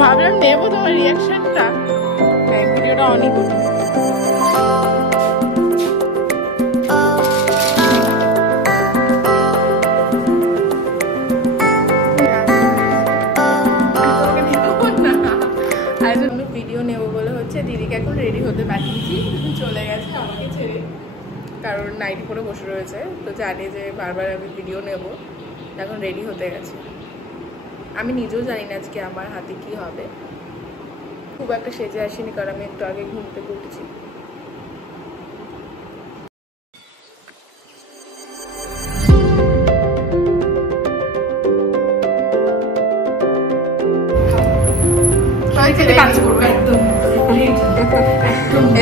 ভাবলাম নেবো তোমার রিয়াকশনটা, ভিডিওটা অনই করি। ভিডিও নেবো বলে হচ্ছে দিদিকে এখন রেডি হতে পাঠিয়েছি, চলে গেছে আমাকে ছেড়ে, কারণ নাইটি পরে বসে রয়েছে, তো জানে যে বারবার আমি ভিডিও নেব, এখন রেডি হতে গেছে। আমি নিজেও জানি না আজকে আমার হাতে কি হবে, খুব একটা সেজে আসিনি, কারণ আমি একটু আগে ঘুম থেকে উঠেছি।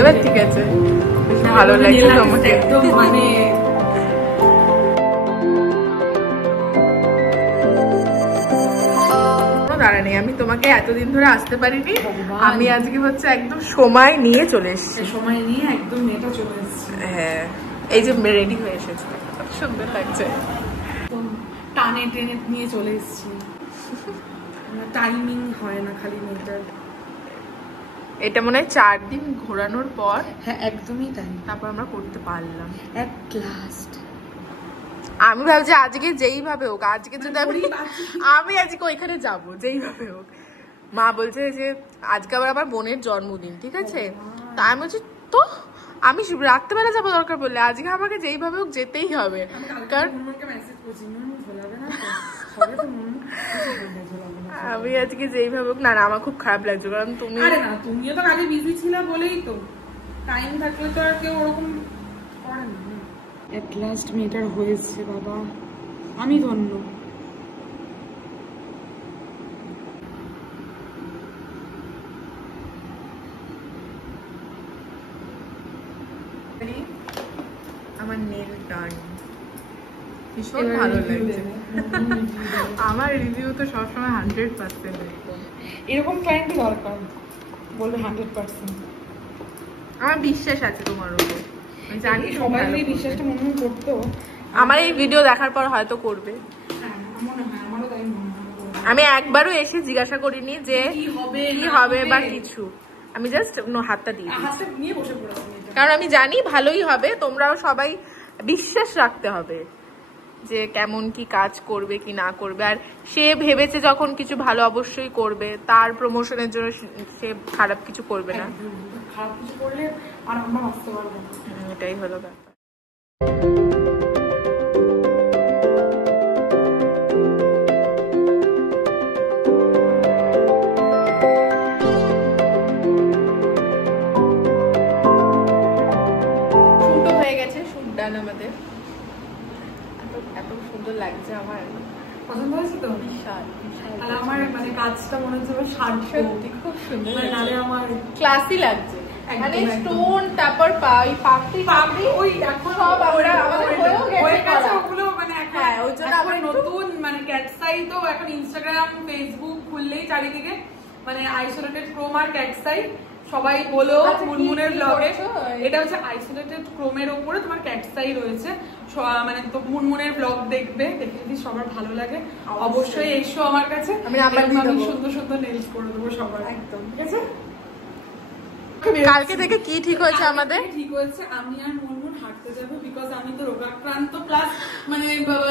এবার ঠিক আছে, ভালো লাগছে তোমাকে একদম, মানে দাঁড়ানি, আমি তোমাকে এতদিন ধরে আসতে পারিনি, আমি আজকে হচ্ছে একদম সময় নিয়ে চলে এসেছি, সময় নিয়ে একদম মেয়েটা চলে এসেছে। হ্যাঁ, এই যে রেডি হয়ে এসেছে, সুন্দর লাগছে, টানে টেনে নিয়ে চলে এসেছি, টাইমিং হয় না খালি মেয়েটার। এটা মনে হয় 4 দিন ঘোরানোর পর, হ্যাঁ একদমই তাই, তারপর আমরা করতে পারলাম এট লাস্ট। আমি ভাবছি আজকে যেইভাবে হোক, আজকে যদি আমি আজকে ওইখানে যাব যেইভাবে হোক। মা বলছে যে আজকে আবার আমার বোনের জন্মদিন, ঠিক আছে, তা আমি বলছি তো আমি রাত্রেবেলা যাবো দরকার পড়লে, আজকে আমাকে যেইভাবে হোক যেতেই হবে, কারণ আমি আজকে যেইভাবে হোক, না আমার খুব খারাপ লাগছে, কারণ তুমিও তো কাজে বিজি ছিলা বলেই তো, টাইম থাকলে তো আর কেউ ওরকম করে না। এট লাস্ট মেয়েটার হয়েছে, বাবা আমি ধন্য। আমার নেল ডান, ভীষণ ভালো লাগছে। আমার রিভিউ তো সবসময় 100%, এরকম ক্লায়েন্টই দরকার, বলবে 100%। আমার বিশ্বাস আছে তোমার উপর, আমি জানি সবাই এই বিশ্বাসটা মনে করতো, আমার এই ভিডিও দেখার পর হয়তো করবে। আমি একবারও এসে জিজ্ঞাসা করিনি যে কি হবে বা কিছু, আমি জাস্ট হাতটা দিয়ে দিয়েছি, কারণ আমি জানি ভালোই হবে, তোমরাও সবাই বিশ্বাস রাখতে হবে যে কেমন কি কাজ করবে কি না করবে, আর সে ভেবেছে যখন কিছু ভালো অবশ্যই করবে, তার প্রমোশনের জন্য সে খারাপ কিছু করবে না, খারাপ কিছু করলে আর আমরা বাঁচতে পারবো না, এটাই হলো ব্যাপার। আমাদের এত সুন্দর লাগছে, আমার পছন্দ হয়েছে তো, বিশাল বিশাল। আমার মানে কাজটা মনে হচ্ছে সত্যি খুব সুন্দর, নালে আমার ক্লাসি লাগছে, মানে স্টোন, তারপর পাপড়ি ওই এখন সব আমরা আমাদের হয়ে গেছে ওগুলো, মানে হ্যাঁ ওই জন্য আবার নতুন মানে ক্যাটসাই, তো এখন ইনস্টাগ্রাম ফেসবুক খুললেই চারিদিকে মানে আইসোলেটেড ক্রোম আর ক্যাটসাই, সবাই বলো মুনমুনের ব্লগে। এটা হচ্ছে আইসোলেটেড ক্রোমের উপরে তোমার ক্যাটসাই রয়েছে, মানে তো মুনমুনের ব্লগ দেখবে, দেখে যদি সবার ভালো লাগে অবশ্যই এসো আমার কাছে, আমি সুন্দর সুন্দর নেলস করে দেবো সবার, একদম ঠিক আছে। কালকে থেকে কি ঠিক হয়েছে আমাদের? ঠিক হয়েছে, আমি আর মুনমুন হাঁটতে যাবো, বিকজ আমি তো রোগাক্রান্ত প্লাস মানে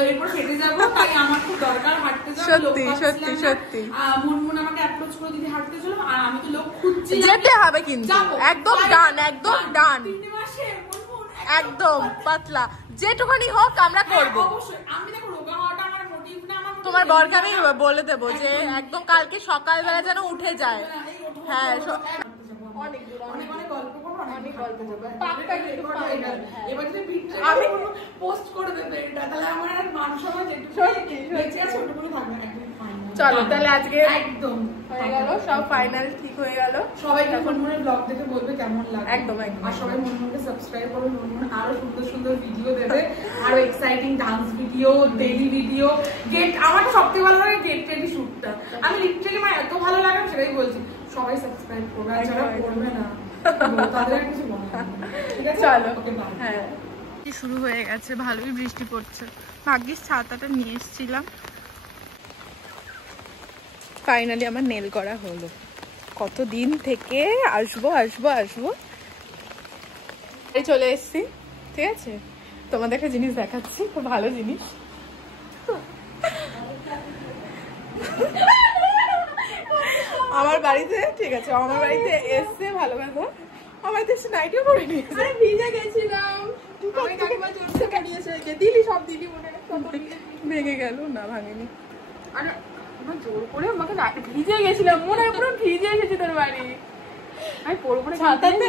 এরপর ফেটে যাবো, তাই আমার খুব দরকার হাঁটতে যাবো। সত্যি সত্যি সত্যি মুনমুন আমাকে অ্যাপ্রোচ করে দিদি হাঁটতে চলো, আর আমি তো লোক খুঁজছি, যেতে হবে কিন্তু একদম ডান, একদম ডান, একদম পাতলা যেটুকুনি হোক আমরা করবো। অবশ্যই আমি দেখো রোগা হওয়াটা আমার মোটিভ না, আমার তোমার বরকে আমি বলে দেবো যে একদম কালকে সকালবেলা যেন উঠে যায়, হ্যাঁ অনেক গল্প করবো, অনেক গল্প করবো, আমি পোস্ট করে দেবে এটা, তাহলে আমার আর মান সম্মান যেটুকু বেঁচে আছে ওটুকুনি থাকবে না। চলো তাহলে আজকে একদম হয়ে গেল, সব ফাইনাল ঠিক হয়ে গেল। সবাইকে মুনমুনের ব্লগ দেখে বলবে কেমন লাগে, একদম একদম, আর সবাই মুনমুনকে সাবস্ক্রাইব করো, মুনমুন আরো সুন্দর সুন্দর ভিডিও দেবে, আরো exciting dance video, daily video, get, আমার তো সবথেকে ভালো লাগে গেট রেডি শুটটা, আমি লিটারালি আমার এত ভালো লাগে সেটাই বলছি, সবাই সাবস্ক্রাইব করবে, আর যারা করবে না তাদের কিছু বলবো না, ঠিক আছে। চলো হ্যাঁ, শুরু হয়ে গেছে, ভালোই বৃষ্টি পড়ছে, ভাগ্যিস ছাতাটা নিয়ে এসেছিলাম। ফাইনালি আমার নেল করা হলো। কতদিন থেকে আসবো আসবো আসবো, এই চলে এসছি। ঠিক আছে, তোমাদের একটা জিনিস দেখাচ্ছি, খুব ভালো জিনিস। আমার বাড়িতে, ঠিক আছে, আমার বাড়িতে এসছে, ভালো কথা, আমার বাড়িতে এসে নাইটিও পরে নিয়েছে। ভিজে গেছিলাম, দিলি সব দিলি মনে ভেঙে গেল না, ভাঙেনি। আরে জোর করে আমাকে ভিজে গেছিলাম, মনে হয় পুরো ভিজে এসেছি তোর বাড়ি। আমি পরে পরে ছাতাতে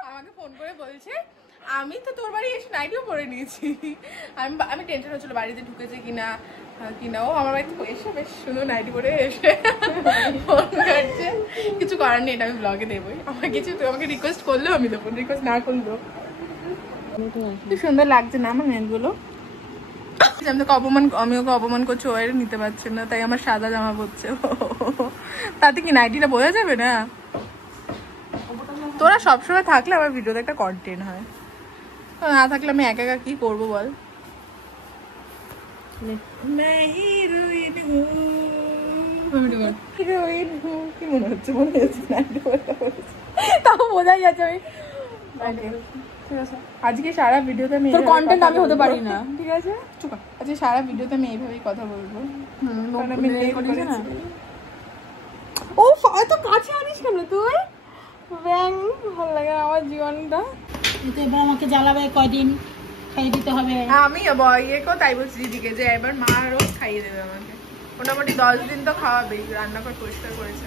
আমাকে ফোন করে বলছে আমি তো তোর বাড়ি এসে নাইটিও পরে নিয়েছি। আমি টেনশন হচ্ছিল বাড়িতে ঢুকেছে কিনা কিনা। ও আমার বাড়িতে এসে বেশ সুন্দর নাইটি পরে এসে ফোন করছে। কিছু করার নেই, এটা আমি ব্লগে দেবোই। আমার কিছু তুই আমাকে রিকোয়েস্ট করলেও আমি দেবো, রিকোয়েস্ট না করলেও। খুব সুন্দর লাগছে না আমার মেলগুলো? আমি তোকে অপমান, আমি ওকে অপমান করছি, ও এটা নিতে পারছে না, তাই আমার সাদা জামা পরছে। তাতে কি নাইটিটা বোঝা যাবে না? তোরা সবসময় থাকলে আমার ভিডিওতে একটা কন্টেন্ট হয়, না থাকলে আমি একা একা কি করবো বল? কি মনে হচ্ছে, মনে হচ্ছে তাও বোঝাই যাচ্ছে। আমি ঠিক আছে, আজকে সারা ভিডিওতে আমি কন্টেন্ট আমি হতে পারি না, ঠিক আছে? আজকে সারা ভিডিওতে আমি এইভাবেই কথা বলবো। ও এত কাছে আনিস কেন তুই? ব্যাং ভালো লাগে আমার জীবনটা। এবার আমাকে জ্বালাবে কয়দিন, খাইয়ে দিতে হবে। আমি ইয়েকেও তাই বলছি দিদিকে যে এবার মা রোজ খাইয়ে দেবে আমাকে, মোটামুটি 10 দিন তো খাওয়াবেই। রান্নাঘর পরিষ্কার করেছে।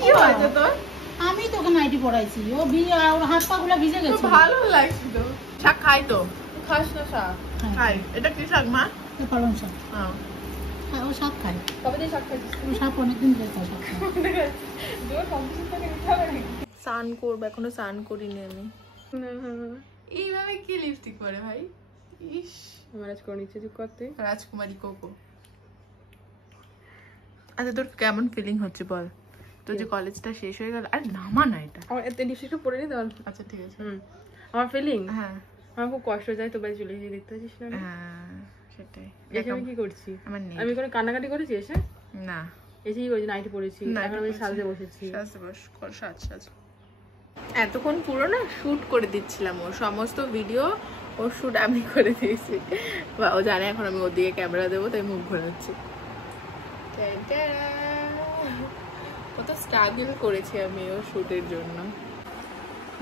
কি হয়েছে তোর? আমি তোকে নাইটি পরাইছি, ও হাত পা গুলা ভিজে গেছে। ভালো লাগছিল। শাক খাই তো? খাস না শাক? খাই। এটা কি শাক মা? পালং শাক। হ্যাঁ, ও শাক খায়। কবে দিয়ে শাক খাইছিস? ও শাক অনেকদিন ধরে খায়। স্নান করবো, এখনো স্নান করিনি আমি। এইভাবে কি লিপস্টিক পরে ভাই? ইস, রাজকুমারী কোকো। আচ্ছা তোর কেমন ফিলিং হচ্ছে বল? তোর যে কলেজটা শেষ হয়ে গেল, আর নামা না এটা লিপস্টিকটা পরে নি তাহলে। আচ্ছা ঠিক আছে। আমার ফিলিং, হ্যাঁ আমার খুব কষ্ট যায় তো বাড়ি চলে গিয়ে, দেখতে পাচ্ছিস না? হ্যাঁ সেটাই। আমি কি করছি? আমি কোনো কান্নাকাটি করেছি এসে? না, এসে কি করছি? নাইটি পরেছি, এখন আমি সাজতে বসেছি। এতক্ষণ পুরো না শুট করে দিচ্ছিলাম, ওর সমস্ত ভিডিও ওর শুট আমি করে দিয়েছি। ও জানে এখন আমি ওর দিকে ক্যামেরা দেবো, তাই মুখ ঘোরাচ্ছি। কত স্ট্রাগল করেছি আমি ওর শুটের জন্য।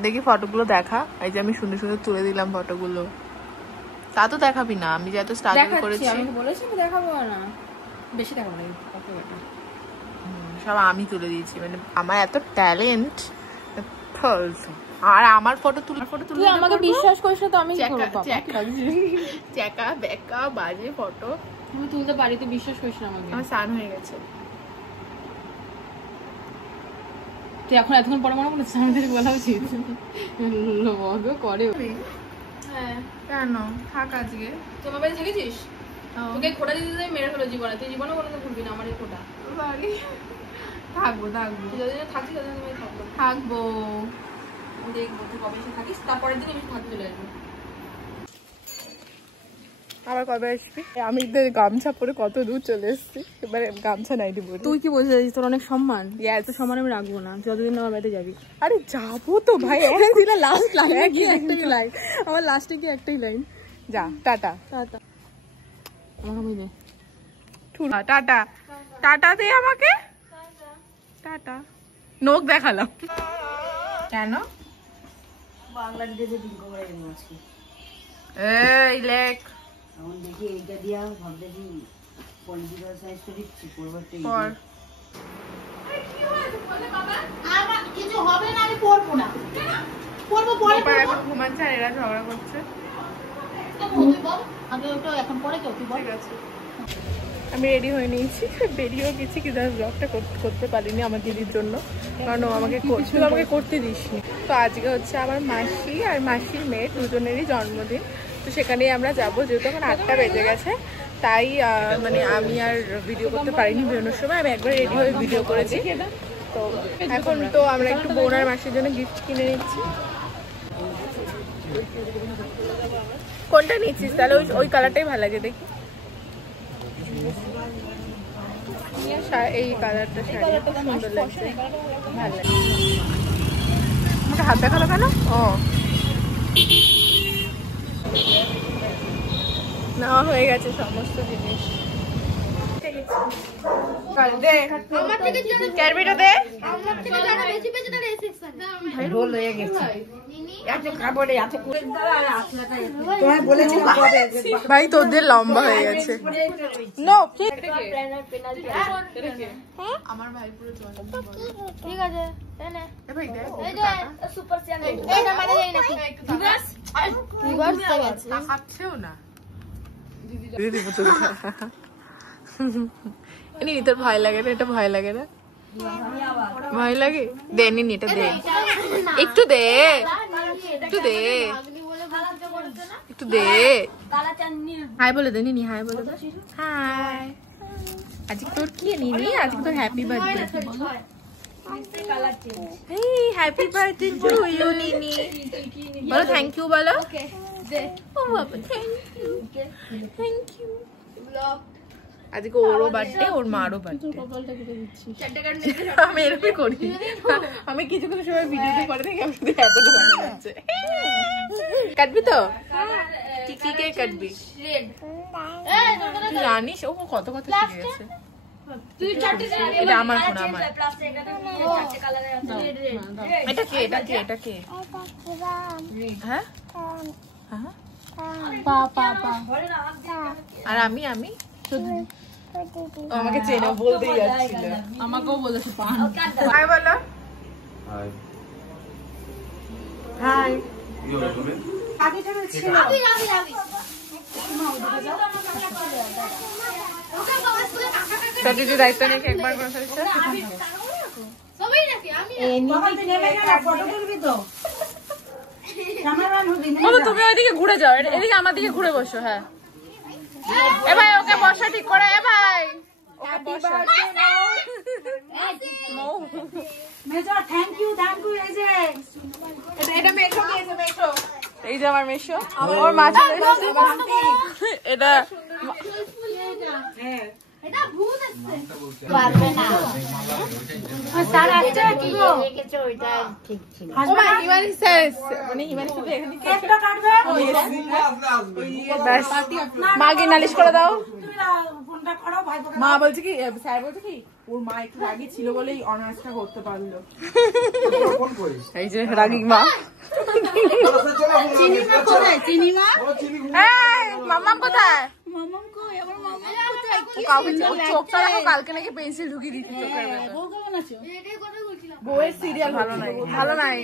দেখি ফটোগুলো দেখা, এই যে আমি সুন্দর সুন্দর তুলে দিলাম ফটোগুলো। তা তো দেখাবি না, আমি যে এত স্ট্রাগল করেছি। আমি বলেছি আমি দেখাবো না, বেশি দেখাবো না, সব আমি তুলে দিয়েছি, মানে আমার এত ট্যালেন্ট। আর আমার ফটো তুলে আমাকে বিশ্বাস করিস না তো? আমি চেকা বেকা বাজে ফটো আমি তুলতে পারি, তুই বিশ্বাস করিস না আমাকে? আমার স্নান হয়ে গেছে। তুই এখন এতক্ষণ পরে মনে করছিস আমি তোকে বলা উচিত? করে হ্যাঁ, কেন থাক আজকে। তোমার বাড়ি থেকেছিস? তোকে খোটা দিতে মেরে ফেলো জীবনে, তুই জীবনে কোনোদিন ভুলবি না আমার এই খোটা। থাকবো যতদিন থাকছি ততদিন আমি থাকবো। দেখবো তুই কবে এসে থাকিস, তারপরের দিন আমি থাকতে চলে আসবো। আবার কবে আসবি? আমি গামছা পরে কত দূর চলে এসেছি, এবারে গামছা নাইটি পরে। তুই কি বলতে চাইছিস? তোর অনেক সম্মান, এত সম্মান আমি রাখবো না যতদিন আমার বাড়িতে যাবি। আরে যাবো তো ভাই, লাস্ট একটাই লাইন, আমার লাস্টে কি একটাই লাইন, যা টাটা। টাটা আমাকে দে, টাটা টাটা দে আমাকে, টাটা। নোক দেখালাম কেন? বাংলার ডেজে দিন কবে আজকে? এই লেখ এখন দেখি এইটা দিয়া ভাবতেছি পলিটিক্যাল সায়েন্স তো দিচ্ছি পরবর্তী পর। আমার কিছু হবে না, আমি পড়বো না। পড়বো পরে, এখন ঘুমাচ্ছে আর এরা ঝগড়া করছে। আগে ওটা এখন পরে কেউ কি বল। ঠিক আছে, আমি রেডি হয়ে নিয়েছি, বেরিয়েও গেছি, কিন্তু আমি ব্লগটা করতে পারিনি আমার দিদির জন্য, কারণ ও আমাকে করতে দিসনি। তো আজকে হচ্ছে আমার মাসি আর মাসির মেয়ে দুজনেরই জন্মদিন, তো সেখানেই আমরা যাবো। যেহেতু এখন 8টা বেজে গেছে, তাই মানে আমি আর ভিডিও করতে পারিনি বেরোনোর সময়। আমি একবার রেডি হয়ে ভিডিও করেছি, তো তো এখন তো আমরা একটু বোন আর মাসির জন্য গিফট কিনে নিচ্ছি। কোনটা নিচ্ছিস তাহলে? ওই কালারটাই ভালো লাগে দেখি। এই কালারটা সুন্দর লাগছে, ভালো লাগে। আমাকে হাত দেখালো কেন? ও নেওয়া হয়ে গেছে সমস্ত জিনিস। ক্যাডবেরিটা দে। ভাই তোদের লম্বা হয়ে গেছে। আমার ভাই পুরো ঠিক আছে। তোর ভয় লাগে না? এটা ভয় লাগে না? ভয় লাগে? দে নি, এটা দে, একটু দে, একটু দে, একটু দে। হাই বলে দে নিনি, হাই বলে দে। হাই, আজকে তোর কি নিনি? আজকে তোর happy birthday. Happy birthday to you Nini. বলো থ্যাংক ইউ, বলো। Thank you. আজকে ওরও বার্থডে, ওর মারও বার্থডে। আমি এরকমই করি, আমি কিছু কিছু সময় ভিডিওতে করে দেখি আমি শুধু এত যাচ্ছে। কাটবি তো? কি কি কে কাটবি? জানিস ও কত কথা শিখে গেছে। এটা আমার ফোন, আমার। এটা কে? এটা কে? এটা কে? হ্যাঁ হ্যাঁ। আর আমি আমি আমাকে চেনো বলতেই যাচ্ছিল, আমাকেও বলেছে পান। হাই বলো। High high. দিদি দায়িত্ব নিয়ে একবার করে ফেলছে। তুমি ওইদিকে ঘুরে যাও, এদিকে আমার দিকে ঘুরে বসো। হ্যাঁ এ ভাই ওকে বসা ঠিক করে। এ ভাই ওকে বসা। এটা মেশো দিয়েছে, মেশো। এই যে আমার মেশো, ওর মা চলে এসেছে। এটা মাকে নালিশ করে দাও। মা বলছে কি, স্যার বলছে কি ওর মা একটু রাগি ছিল বলেই অনার্সটা করতে পারলো। এই যে রাগি মা। মামাম কোথায়? চোখটা দেখো, কালকে নাকি পেন্সিল ঢুকিয়ে দিচ্ছি চোখের ভেতর। বউয়ের সিরিয়াল ভালো নাই, ভালো নাই।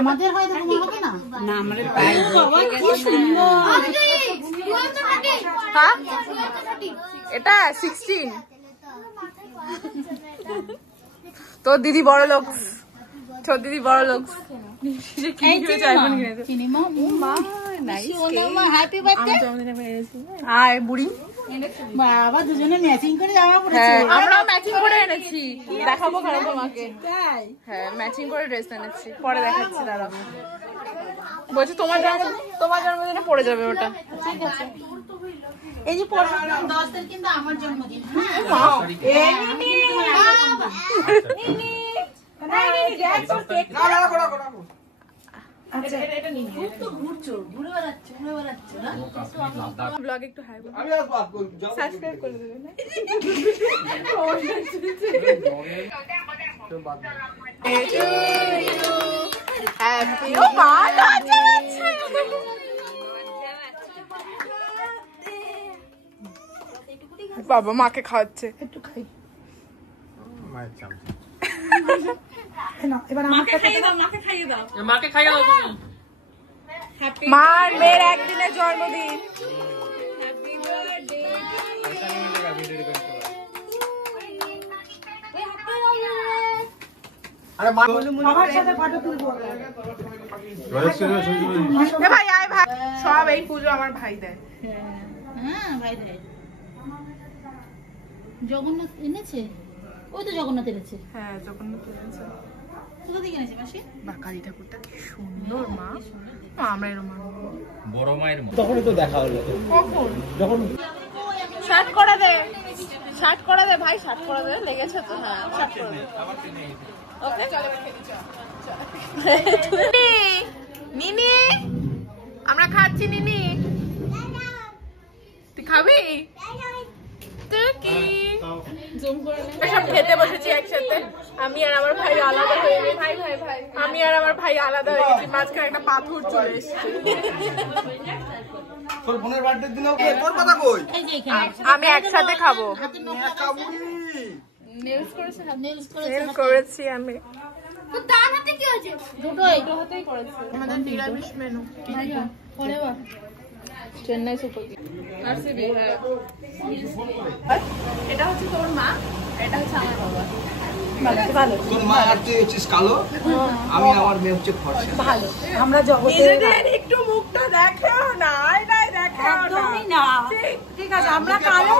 আমাদের হয় না, আমাদের এটা 16। তোর দিদি বড় লোক, তোর দিদি বড় লোক। আয় বুড়ি বাবা, দুজনে ম্যাচিং করে জামা পরেছি। আমরাও ম্যাচিং করে এনেছি, দেখাবো কেন তোমাকে? হ্যাঁ ম্যাচিং করে ড্রেস এনেছি, পরে দেখাচ্ছি। দাঁড়া বলছি তোমার জন্মদিনে পড়ে যাবে ওটা। ঠিক আছে, এই যে 10 তারিখ কিন্তু আমার জন্মদিন। ব্লগে একটু হাই বলো, সাবস্ক্রাইব করে দেবেন। হ্যাপি ও ভালো আছে। বাবা মাকে খাওয়াচ্ছে, একটু খাই। মার মেয়ের একদিনের জন্মদিন। ভাই আয় ভাই, সব এই পুজো আমার ভাই দেয়। হ্যাঁ ভাই দেয়। জগন্নাথ এনেছে, ওই তো জগন্নাথ এনেছে। হ্যাঁ জগন্নাথ এনেছে। কোথা থেকে এনেছে মাসি? বা কালী ঠাকুরটা কি সুন্দর মা, আমরা এরকম বড় মায়ের মতো। তখনই তো দেখা হলো। কখন? যখন শার্ট করে দে, শার্ট করে দে ভাই, শার্ট করে দে, লেগেছে তো। হ্যাঁ শার্ট করে দে। ওকে চলে নিনি, নিনি আমরা খাচ্ছি। নিনি তুই খাবি? তুই কি সব খেতে বসেছি একসাথে, আমি আর আমার ভাই আলাদা হয়ে গেছি। আমি আর আমার ভাই আলাদা হয়ে গেছি, মাঝখানে একটা পাথর চলে এসেছে। তোর বোনের বার্থডে দিন তোর কথা কই? এই যে এখানে আমি একসাথে খাবো। নেলস করেছে, নেলস সেল করেছি আমি। তো তার হাতে কি হয়েছে? দুটোই করেছি আমাদের নিরামিষ মেনু। পরে বা চেন্নাই সুপার কিং আরসিবি। হ্যাঁ এটা হচ্ছে তোর মা, এটা হচ্ছে আমার বাবা। ভালো তোর মা আর তুই হচ্ছিস কালো, আমি আমার মেয়ে হচ্ছে ফর্সা। ভালো। আমরা নিজেদের একটু মুখটা দেখাও না, আয়নায় দেখাও না। একদমই না। ঠিক আছে আমরা কালো,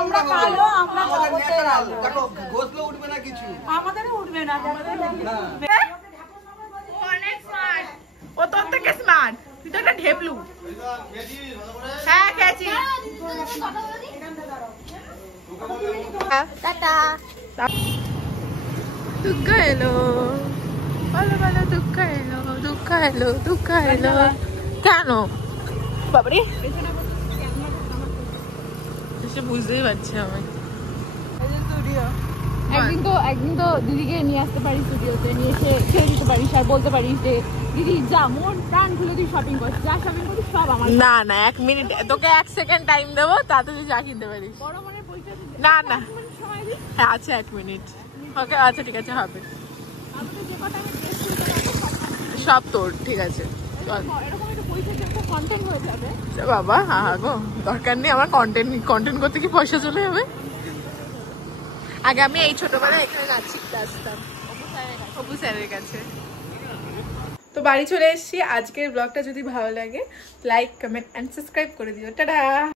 আমরা কালো, আমরা জগতের আলো। দেখো গোসলো উঠবে না কিছু, আমাদেরও উঠবে না। অনেক স্মার্ট, ও তোর থেকে স্মার্ট, তুই তো একটা ঢেপলু। হ্যাঁ খেয়েছি। টাটা। দুঃখ এলো, ভালো ভালো দুঃখ এলো, দুঃখ এলো, দুঃখ এলো। কেন বাবারে? বুঝতেই পারছি আমি। একদিন তো দিদিকে নিয়ে আসতে পারিস স্টুডিওতে, নিয়ে এসে ছেড়ে দিতে পারিস আর বলতে পারিস যে দিদি যা মন প্রাণ খুলে তুই শপিং করছিস, যা শপিং করছিস সব আমার। না না 1 মিনিট, তোকে 1 সেকেন্ড টাইম দেবো, তাতে তুই যা কিনতে পারিস। বড় মনের পরিচয় না না সময় দিস। হ্যাঁ আছে 1 মিনিট। ওকে আচ্ছা ঠিক আছে হবে, আমাদের যে কটা আমি ড্রেস কিনতে সব তোর। ঠিক আছে চল। এরকম একটু পয়সা দিয়ে কন্টেন্ট হয়ে যাবে। বাবা হ্যাঁ হ্যাঁ গো, দরকার নেই আমার কন্টেন্ট করতে কি পয়সা চলে যাবে। আগে আমি এই ছোটবেলায় এখানে নাচ শিখতে আসতাম অপু স্যারের কাছে। তো বাড়ি চলে এসেছি। আজকের ব্লগটা যদি ভালো লাগে লাইক কমেন্ট এন্ড সাবস্ক্রাইব করে দিও। টাটা।